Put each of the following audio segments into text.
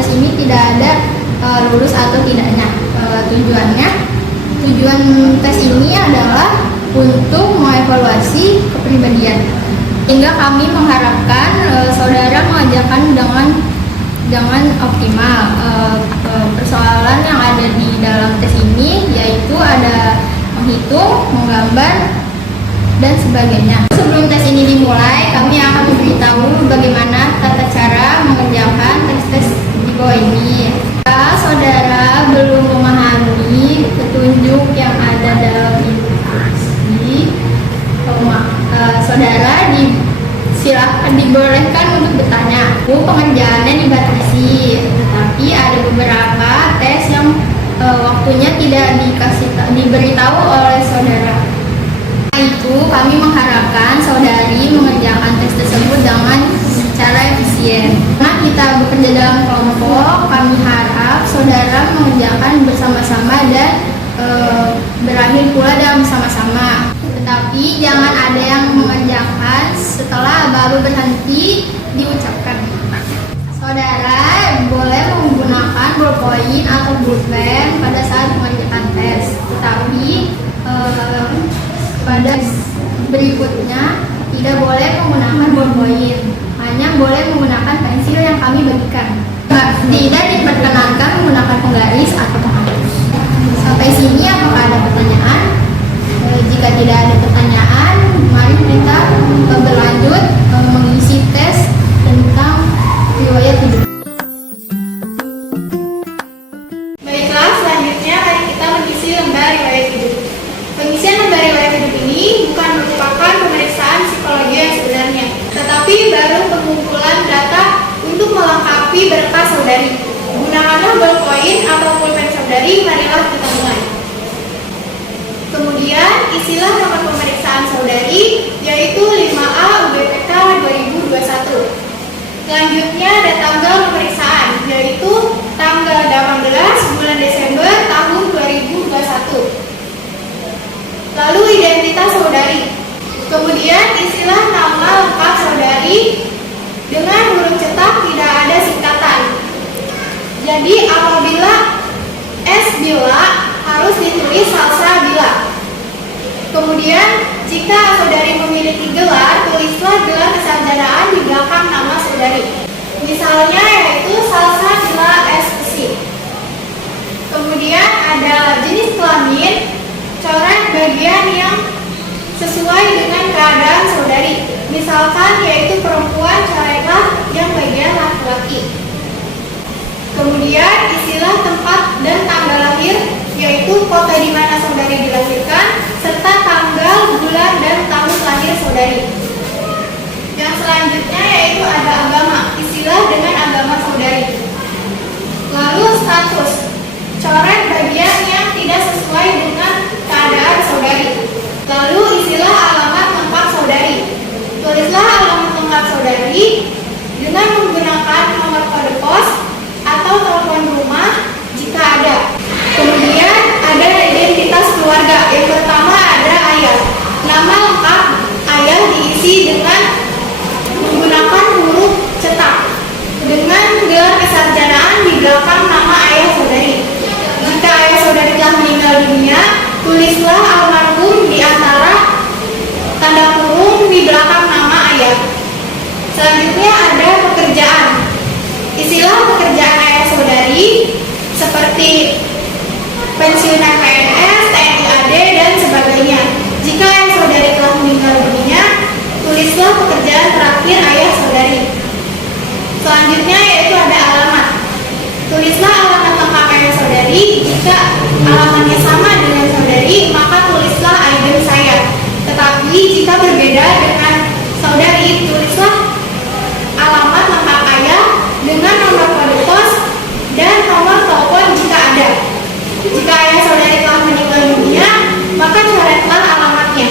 tes ini tidak ada lulus atau tidaknya. Tujuan tes ini adalah untuk mengevaluasi kepribadian. Hingga kami mengharapkan saudara mengerjakan dengan optimal. Persoalan yang ada di dalam tes ini yaitu ada menghitung, menggambar, dan sebagainya. Sebelum tes ini dimulai, kami akan memberitahu bagaimana tata cara mengerjakan tes-tes di bawah ini. Jika saudara belum memahami petunjuk yang ada dalam instruksi, saudara silahkan dibolehkan untuk bertanya. Pengerjaannya dibatasi, tetapi ada beberapa tes yang waktunya tidak diberitahu oleh saudara. Itu kami mengharapkan saudari mengerjakan tes tersebut dengan secara efisien. Karena kita bekerja dalam kelompok, kami harap saudara mengerjakan bersama-sama dan berakhir pula dalam bersama-sama. Tetapi jangan ada yang mengerjakan setelah baru berhenti diucapkan. Saudara boleh menggunakan ballpoint atau pulpen pada saat mengerjakan tes, tetapi pada berikutnya tidak boleh menggunakan ballpoint, hanya boleh menggunakan pensil yang kami bagikan. Tidak diperkenankan menggunakan penggaris atau penghapus. Sampai sini apakah ada pertanyaan? Jika tidak ada pertanyaan, mari kita berlanjut mengisi tes tentang riwayat hidup. Baiklah, selanjutnya mari kita mengisi lembar riwayat hidup. Pengisian lembar riwayat hidup ini bukan merupakan pemeriksaan psikologi yang sebenarnya, tetapi baru pengumpulan data untuk melengkapi berkas saudari. Gunakanlah ballpoint atau pulpen saudari, marilah kita mulai. Kemudian isilah nomor pemeriksaan saudari, yaitu 5A UBPK 2021. Selanjutnya ada tanggal pemeriksaan, yaitu tanggal 18 bulan Desember tahun 2021. Lalu identitas saudari. Kemudian isilah nama lengkap saudari dengan huruf cetak, tidak ada singkatan. Jadi apabila S bila harus ditulis salsa bila. Kemudian jika saudari memiliki gelar, tulislah gelar kesarjanaan di belakang nama saudari. Misalnya yaitu salsa bila SC. Kemudian ada jenis kelamin, coret bagian yang sesuai dengan keadaan saudari. Misalkan yaitu perempuan, coretlah yang bagian laki-laki. Kemudian isilah tempat dan tanggal lahir, yaitu kota di mana saudari dilahirkan, serta tanggal, bulan, dan tahun lahir saudari. Yang selanjutnya yaitu ada agama, isilah dengan agama saudari. Lalu status, coret bagian yang tidak sesuai dengan keadaan saudari. Lalu isilah alamat tempat saudari. Tulislah alamat tempat saudari dengan menggunakan nomor kode pos atau telepon rumah jika ada. Kemudian ada identitas keluarga. Yang pertama ada ayah. Nama lengkap ayah diisi dengan menggunakan huruf cetak dengan gelar kesarjanaan di belakang nama ayah saudari. Jika ayah saudari telah meninggal dunia, tulislah almarhum di antara tanda kurung di belakang nama ayah. Selanjutnya ada pekerjaan. Isilah pekerjaan ayah saudari seperti pensiunan PNS, TNI AD, dan sebagainya. Jika ayah saudari telah meninggal dunia, tulislah pekerjaan terakhir ayah saudari. Selanjutnya yaitu ada alamat. Tulislah alamat lengkap ayah saudari. Jika alamatnya sama dengan saudari, maka tulislah item saya. Tetapi jika berbeda dengan saudari, tulislah alamat lengkap ayah dengan nomor kode pos dan nomor telepon jika ada. Jika ayah saudari telah meninggal dunia, maka coretlah alamatnya.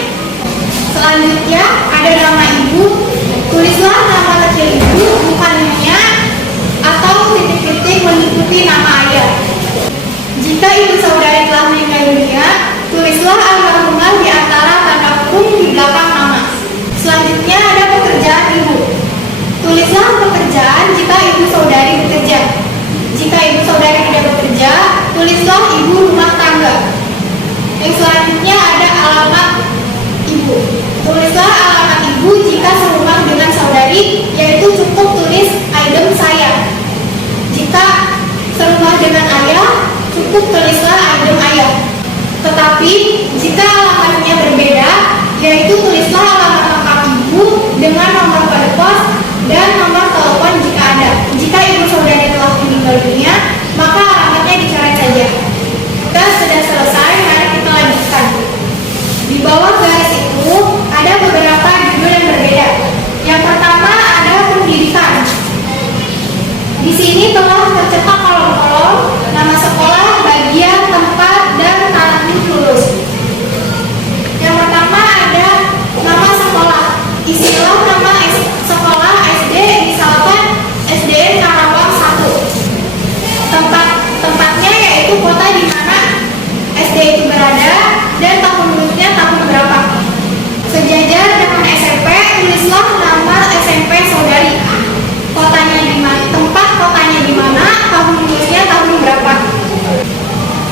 Selanjutnya ada nama ibu. Tulislah nama kecil ibu, bukan nya atau titik-titik mengikuti nama ayah. Jika ibu saudari telah meninggal dunia, tulislah almarhumah di antara tanda kurung di belakang nama. cukup tulislah adem ayat. Tetapi jika alamatnya berbeda, yaitu tulislah alamat lengkap ibu dengan nomor kode pos dan nomor telepon jika ada. Jika ibu saudari telah meninggal dunia, maka alamatnya dicoret saja. Kita sudah selesai, mari kita lanjutkan. Di bawah garis itu ada beberapa judul yang berbeda. Yang pertama ada pendidikan. Di sini telah tercetak kolom-kolom nama sekolah, bagian, tempat, dan tarikh lulus. Yang pertama ada nama sekolah. Istilah nama sekolah SD misalkan SDN Karawang 1. Tempatnya yaitu kota di mana SD itu berada dan tahun lulusnya tahun berapa. Sejajar dengan SMP, tulislah nama SMP saudari. Kotanya di mana, tempat kotanya di mana, tahun lulusnya tahun berapa.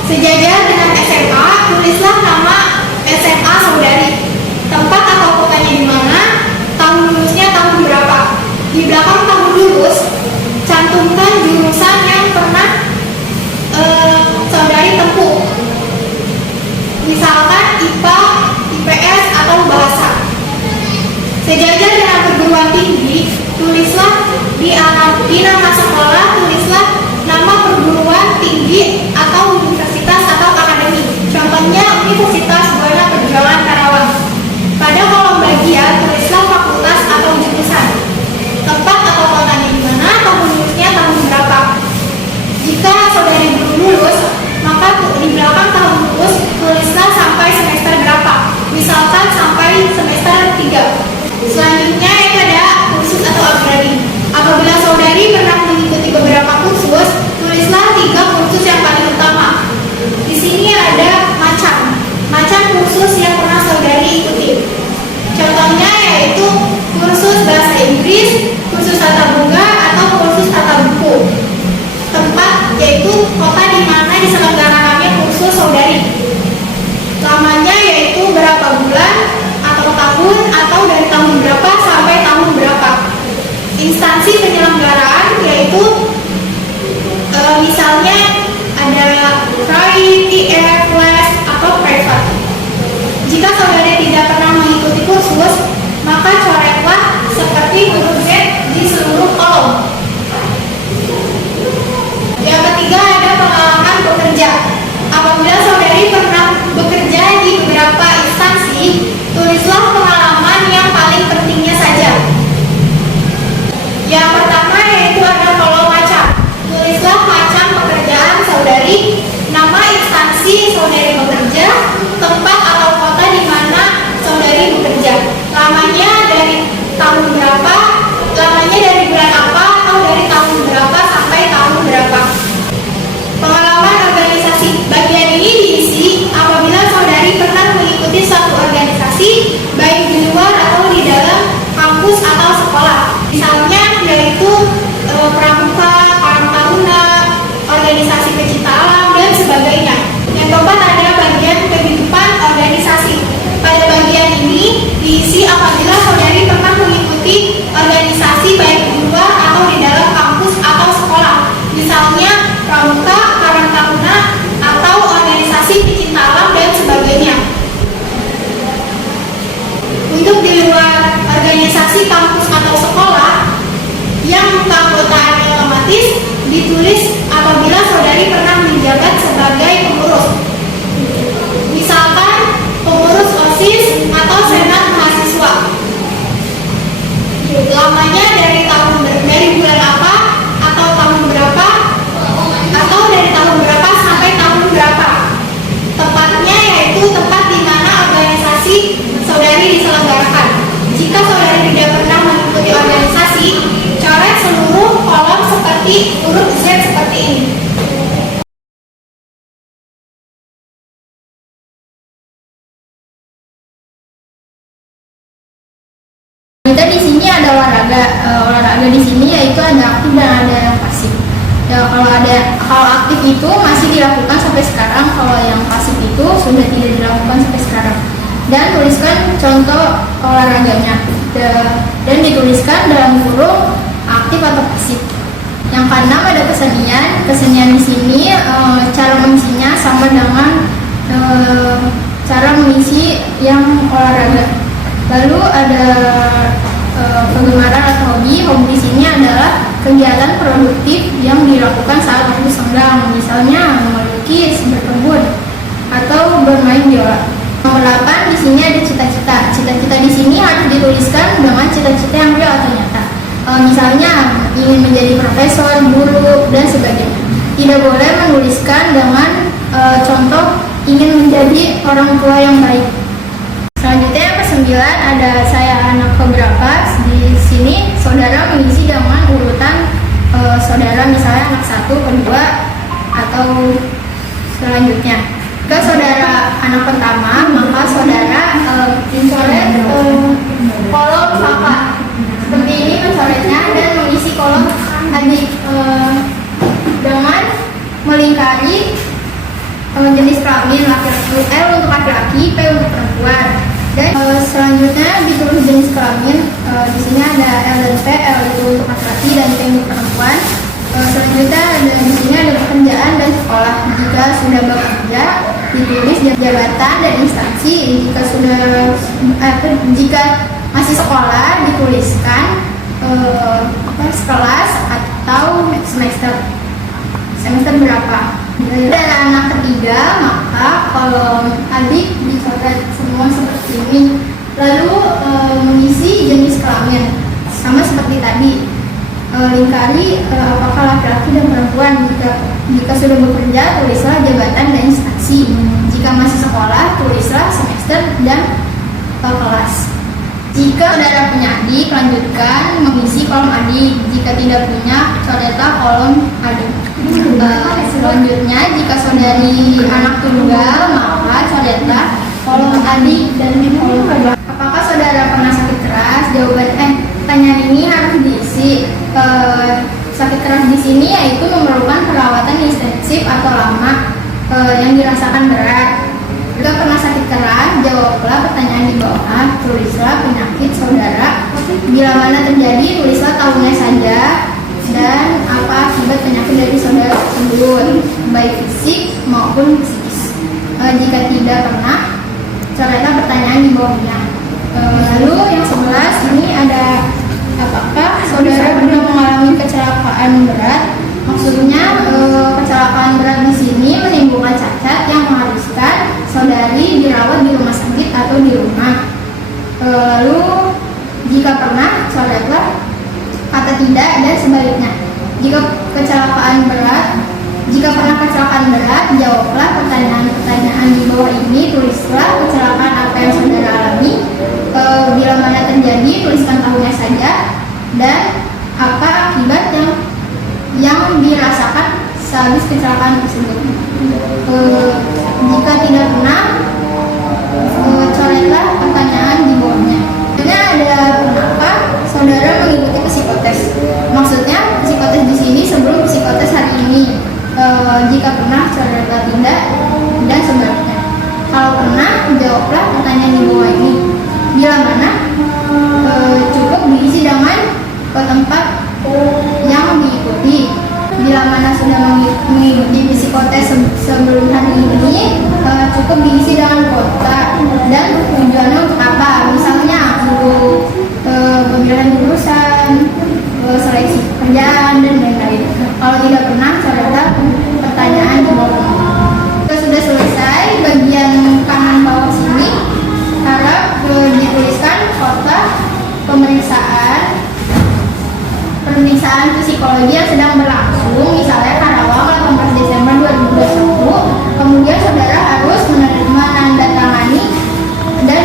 Sejajar dengan SMA, tulislah nama SMA saudari. Tempat atau kotanya di mana, tahun lulusnya tahun berapa. Di belakang tahun lulus, cantumkan jurusan yang pernah saudari tempuh. Misalkan IPA, IPS, atau bahasa. Sejajar dengan perguruan tinggi, tulislah di nama sekolah, tulislah nama perguruan tinggi atau universitas atau akademi. Contohnya Universitas Buana Perjuangan Karawang. Pada kolom bagian, tulislah fakultas atau jurusan. Tempat atau kotanya di mana, tahun lulusnya tahun berapa. Jika saudari belum lulus, maka di belakang tahun lulus tulislah sampai semester berapa. Misalkan sampai semester 3. Selanjutnya itu ada kursus atau upgrading. Apabila saudari pernah mengikuti beberapa kursus, tulislah 3 kursus yang paling utama. Di sini ada macam kursus yang pernah saudari ikuti. Contohnya yaitu kursus bahasa Inggris, kursus tata boga, atau kursus tata buku. Tempat yaitu kota di mana diselenggarakannya kursus saudari. Lamanya yaitu berapa bulan atau tahun atau dari tahun berapa sampai tahun berapa. Instansi penyelenggaraan yaitu misalnya ada Priority Air Class atau private. Jika saudari tidak pernah mengikuti kursus, maka coretlah seperti huruf Z di seluruh kolom. Yang ketiga ada pengalaman bekerja. Apabila saudari pernah bekerja di beberapa instansi, tulislah pengalaman yang paling pentingnya saja. Yang pertama yaitu ada kolom macam. Tulislah macam pekerjaan saudari, nama instansi saudari bekerja, tempat atau kota di mana saudari bekerja. Lamanya dari tahun berapa, lamanya dari bulan apa, atau dari tahun berapa sampai tahun berapa. Pengalaman organisasi. Bagian ini diisi apabila saudari pernah mengikuti suatu organisasi, baik di luar atau di dalam kampus atau sekolah. Misalnya yaitu pramuka, karang taruna, organisasi pecinta alam, dan sebagainya. Yang keempat ada bagian kehidupan organisasi. Pada bagian ini diisi apabila saudari pernah mengikuti organisasi baik di luar atau di dalam kampus atau sekolah. Misalnya pramuka, karang taruna, atau organisasi pecinta alam, dan sebagainya. Untuk di luar organisasi kampus atau sekolah yang keanggotaannya otomatis ditulis apabila saudari pernah menjabat sebagai pengurus. Misalkan pengurus OSIS atau senat mahasiswa. Lamanya dari bulan apa atau tahun berapa, atau dari tahun berapa sampai tahun berapa. Tempatnya yaitu tempat di mana organisasi saudari diselenggarakan. Jika saudari tidak pernah mengikuti organisasi, coret seluruh kolom seperti huruf Z seperti ini. Kita di sini ada olahraga. Olahraga di sini yaitu ada aktif dan ada yang pasif. Ya, kalau aktif itu masih dilakukan sampai sekarang, kalau yang pasif itu sudah tidak dilakukan sampai sekarang. Dan tuliskan contoh olahraganya dan dituliskan dalam kurung aktif atau pasif. Yang keenam ada kesenian. Kesenian di sini cara mengisinya mengisi yang olahraga. Lalu ada kegemaran atau hobi. Hobi di sini adalah kegiatan produktif yang dilakukan saat waktu senggang, misalnya melukis, berkebun, atau bermain biola. Nomor 8 di sini ada cita-cita. Cita-cita di sini harus dituliskan dengan cita-cita yang real atau nyata. Misalnya ingin menjadi profesor, guru, dan sebagainya. Tidak boleh menuliskan dengan contoh ingin menjadi orang tua yang baik. Selanjutnya yang ke-9 ada saya anak keberapa. Di sini saudara mengisi dengan urutan saudara, misalnya anak 1, kedua, atau selanjutnya. Jika saudara anak pertama, maka saudara mencoret kolom kakak. Seperti ini mencoretnya dan mengisi kolom adik dengan melingkari jenis kelamin laki-laki, L untuk laki-laki, P untuk perempuan. Dan selanjutnya ditulis jenis kelamin. Di sini ada L dan P, L itu untuk laki-laki dan P untuk perempuan. Selanjutnya di sini ada pekerjaan dan sekolah. Jika sudah bekerja, ditulis jabatan dan instansi. Jika masih sekolah, dituliskan kelas atau semester berapa. Dan anak ketiga, maka kolom adik dicoret semua seperti ini. Lalu mengisi jenis kelamin sama seperti tadi. Lingkari apakah laki-laki dan perempuan. Jika sudah bekerja, tulislah jabatan dan instansi. Jika masih sekolah, tulislah semester dan kelas. Jika saudara punya adik, lanjutkan mengisi kolom adik. Jika tidak punya, coretlah kolom adik. Selanjutnya, jika saudari anak tunggal, maka coretlah kolom adik dan kolom adik. Apakah saudara pernah sakit keras? Jawaban pertanyaan ini harus diisi. Sakit keras di sini yaitu memerlukan perawatan intensif atau lama yang dirasakan berat. Jika pernah sakit keras, jawablah pertanyaan di bawah. Tulislah penyakit saudara. Bila mana terjadi, tulislah tahunnya saja dan apa akibat penyakit dari saudara tersebut, baik fisik maupun psikis. Jika tidak pernah, coretlah pertanyaan di bawahnya. Lalu yang 11 ini ada apakah saudara pernah mengalami kecelakaan berat? Maksudnya kecelakaan berat di sini menimbulkan cacat yang mengharuskan saudari dirawat di rumah sakit atau di rumah. Lalu jika pernah, coretlah kata tidak dan sebaliknya. Jika pernah kecelakaan berat, jawablah pertanyaan di bawah ini. Tulislah kecelakaan apa yang saudara alami. Bila mana terjadi, tuliskan tahunnya saja dan apa akibat yang dirasakan sehabis kecelakaan tersebut. Jika tidak pernah, coretlah pertanyaan di bawahnya. Ini ada kenapa saudara mengikuti psikotes. Maksudnya psikotes di sini sebelum psikotes hari ini. Jika pernah, coretlah tidak dan sebaliknya. Kalau pernah, jawablah pertanyaan di bawah ini. Bila mana cukup diisi dengan ke tempat yang diikuti. Bila mana sudah mengikuti psikotes sebelum hari ini, cukup diisi dengan kota dan tujuannya untuk apa. Misalnya untuk pemilihan jurusan, seleksi pekerjaan dan lain-lain. Kalau tidak pernah, coretlah pertanyaan di bawah. Jika sudah selesai bagian kanan bawah sini, harap dituliskan kota pemeriksaan psikologi yang sedang berlangsung, misalnya Karawang 18 Desember 2021. Kemudian saudara harus menandatangani dan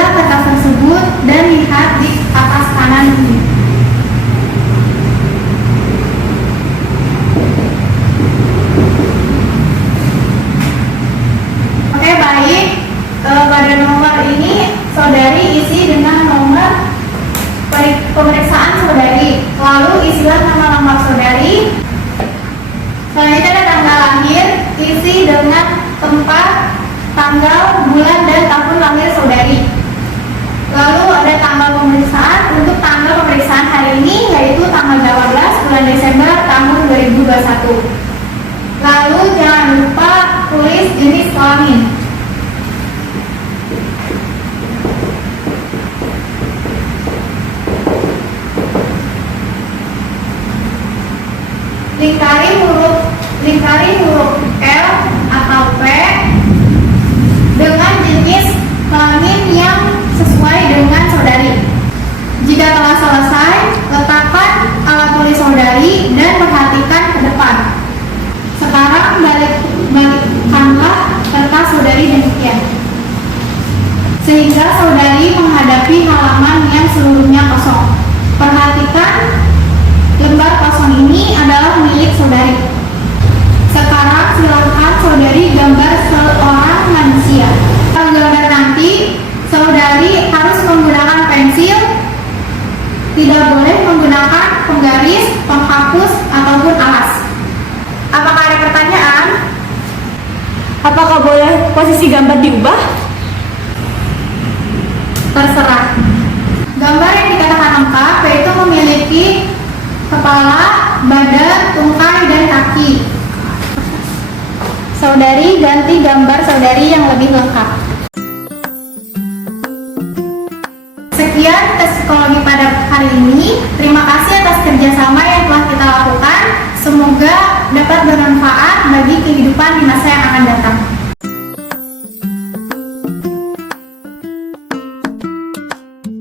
Ambillah kertas tersebut dan lihat di atas kanan ini. Oke, baik. Pada nomor ini saudari isi dengan nomor pemeriksaan saudari. Lalu isilah nama saudari. Selanjutnya ada tanggal lahir, isi dengan tempat, tanggal, bulan, dan tahun lahir saudari. Lalu ada tanggal pemeriksaan. Untuk tanggal pemeriksaan hari ini yaitu tanggal 18 bulan Desember tahun 2021. Lalu jangan lupa tulis jenis kelamin. Lingkari huruf L atau P dengan jenis kelamin yang sesuai dengan saudari. Jika telah selesai, letakkan alat tulis saudari dan perhatikan ke depan. Sekarang balikkanlah kertas saudari demikian, sehingga saudari menghadapi halaman yang seluruhnya kosong. Perhatikan, lembar kosong ini adalah milik saudari. Sekarang silakan saudari gambar seorang manusia. Kalau gambar nanti, saudari harus menggunakan pensil, tidak boleh menggunakan penggaris, penghapus, ataupun alas. Apakah ada pertanyaan? Apakah boleh posisi gambar diubah? Terserah. Gambar yang dikatakan lengkap yaitu memiliki kepala, badan, tungkai, dan kaki. Saudari ganti gambar saudari yang lebih lengkap. Sekian tes psikologi pada hari ini. Terima kasih atas kerjasama yang telah kita lakukan. Semoga dapat bermanfaat bagi kehidupan di masa yang akan datang.